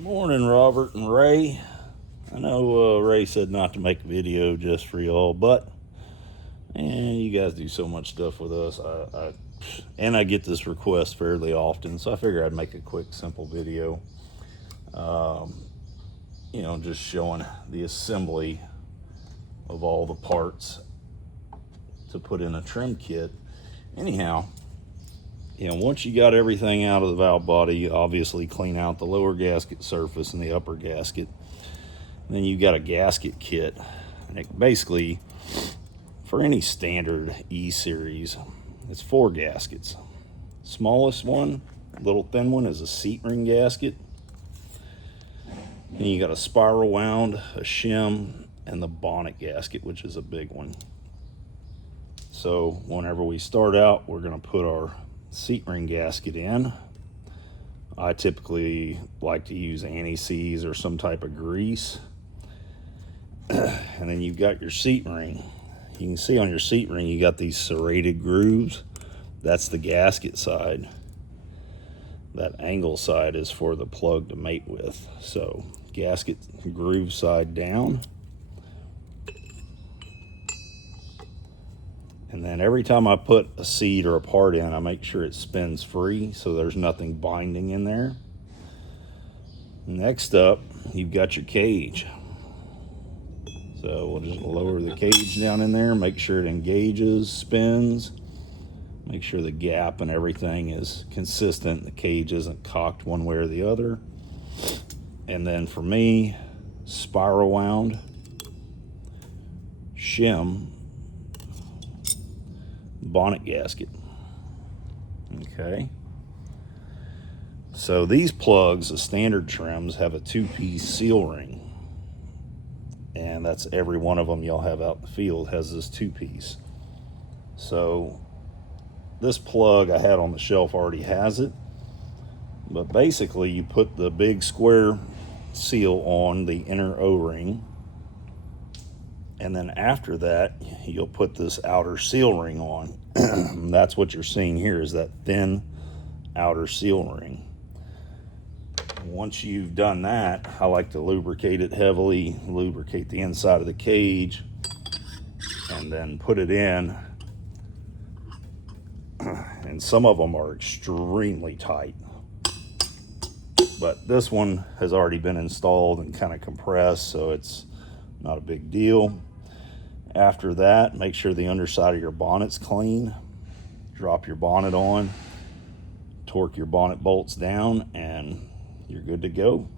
Morning, Robert and Ray. I know Ray said not to make a video just for y'all, but man, you guys do so much stuff with us. I get this request fairly often, so I figured I'd make a quick, simple video. Just showing the assembly of all the parts to put in a trim kit. Anyhow, once you got everything out of the valve body, obviously clean out the lower gasket surface and the upper gasket. And then you got a gasket kit. And it basically, for any standard E-series, it's 4 gaskets. Smallest one, little thin one, is a seat ring gasket. Then you got a spiral wound, a shim, and the bonnet gasket, which is a big one. So whenever we start out, we're going to put our seat ring gasket in. I typically like to use anti-seize or some type of grease. And then you've got your seat ring. You can see on your seat ring you got these serrated grooves. That's the gasket side. That angle side is for the plug to mate with. So gasket groove side down. And then every time I put a seat or a part in, I make sure it spins free so there's nothing binding in there. Next up, you've got your cage. So we'll just lower the cage down in there, make sure it engages, spins, make sure the gap and everything is consistent, the cage isn't cocked one way or the other. And then for me, spiral wound, shim, bonnet gasket. Okay. So these plugs, the standard trims, have a 2-piece seal ring. And that's every one of them you'll have out in the field has this 2-piece. So this plug I had on the shelf already has it. But basically you put the big square seal on the inner O-ring. And then after that, you'll put this outer seal ring on. That's what you're seeing here, is that thin outer seal ring. Once you've done that, I like to lubricate it heavily, lubricate the inside of the cage, and then put it in. And some of them are extremely tight. But this one has already been installed and kind of compressed, so it's not a big deal. After that, make sure the underside of your bonnet's clean. Drop your bonnet on, torque your bonnet bolts down, and you're good to go.